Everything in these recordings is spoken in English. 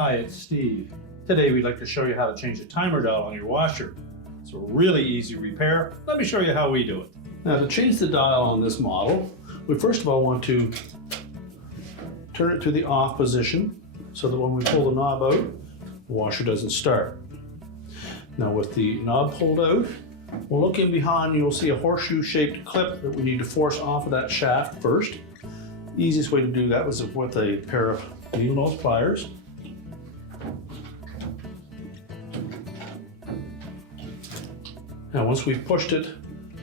Hi, it's Steve. Today we'd like to show you how to change the timer dial on your washer. It's a really easy repair. Let me show you how we do it. Now, to change the dial on this model, we first of all want to turn it to the off position so that when we pull the knob out, the washer doesn't start. Now, with the knob pulled out, we'll look in behind, you'll see a horseshoe-shaped clip that we need to force off of that shaft first. The easiest way to do that was with a pair of needle nose pliers. Now, once we've pushed it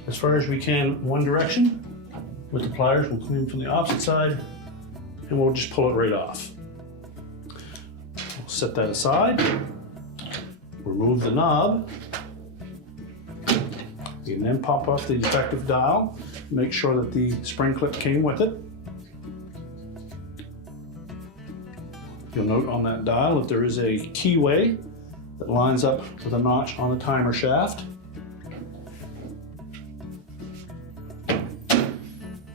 as far as we can in one direction, with the pliers, we'll come in from the opposite side and we'll just pull it right off. We'll set that aside, remove the knob. You can then pop off the defective dial, make sure that the spring clip came with it. You'll note on that dial that there is a keyway that lines up with a notch on the timer shaft.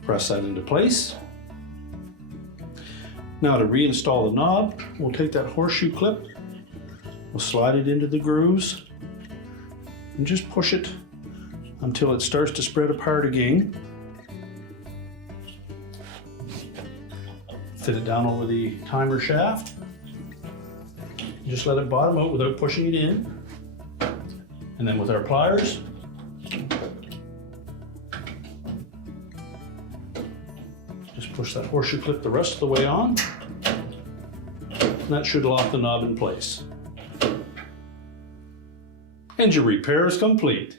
Press that into place. Now, to reinstall the knob, we'll take that horseshoe clip, we'll slide it into the grooves and just push it until it starts to spread apart again. Fit it down over the timer shaft. Just let it bottom out without pushing it in. And then with our pliers, just push that horseshoe clip the rest of the way on. And that should lock the knob in place. And your repair is complete.